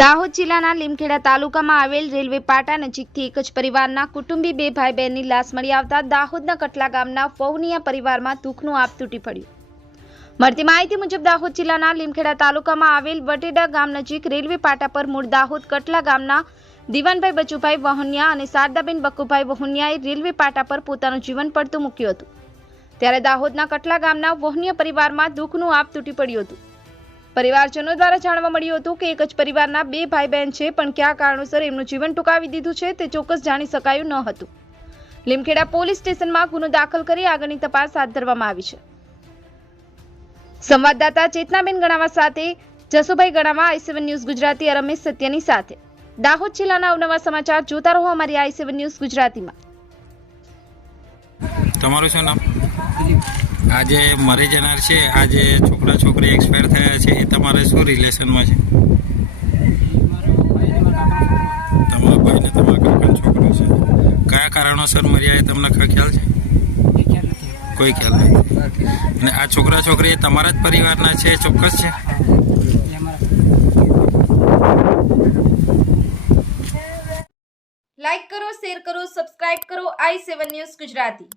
દાહોદ જિલ્લાના લીમખેડા તાલુકામાં આવેલ રેલવે પાટા નજીકથી એક જ પરિવારના કુટુંબી બે ભાઈ બહેનની લાશ મળી આવતા દાહોદના કટલા ગામના વહુનિયા પરિવારમાં દુઃખનું આપ તૂટી પડ્યું. મળતી માહિતી મુજબ દાહોદ જિલ્લાના લીમખેડા તાલુકામાં આવેલ વટેડા ગામ નજીક રેલવે પાટા પર મૂળ દાહોદ કટલા ગામના દિવાનભાઈ બચુભાઈ વહોનિયા અને શારદાબેન બકુભાઈ વહોનિયાએ રેલવે પાટા પર પોતાનું જીવન પડતું મૂક્યું હતું. ત્યારે દાહોદના કટલા ગામના વહોનિયા પરિવારમાં દુઃખનું આપ તૂટી પડ્યું હતું. પરિવારજનો દ્વારા જાણવા મળ્યું હતું કે એક જ પરિવારના બે ભાઈ બહેન છે, પણ કયા કારણોસર એમનું જીવન ટૂંકાવી દીધું છે તે ચોક્કસ જાણી શકાયું ન હતું. લીમખેડા પોલીસ સ્ટેશનમાં ગુનો દાખલ કરી આગળની તપાસ હાથ ધરવામાં આવી છે. સંવાદદાતા ચેતનાબેન ગણાવા સાથે Jasubhai Ganava, I seven news Gujarati Ramesh સત્યની સાથે. દાહોદ જિલ્લાના અવનવા સમાચાર જોતા રહો અમારી આઈ સેવન ન્યૂઝ ગુજરાતીમાં. તમારું શું નામ? આજે મરી જનાર છે. આજે છોકરા છોકરી એક્સપાયર તમારે શું રિલેશનમાં છે? તમારા ભાઈને તમારા કાકાનો છોકરો છે. કયા કારણોસર મર્યા એ તમને ખ્યાલ છે? કોઈ ખ્યાલ નથી. અને આ છોકરા છોકરી એ તમારા જ પરિવારના છે, ચોક્કસ છે? લાઈક કરો શેર કરો સબસ્ક્રાઇબ કરો આઈ સેવન ન્યૂઝ ગુજરાતી.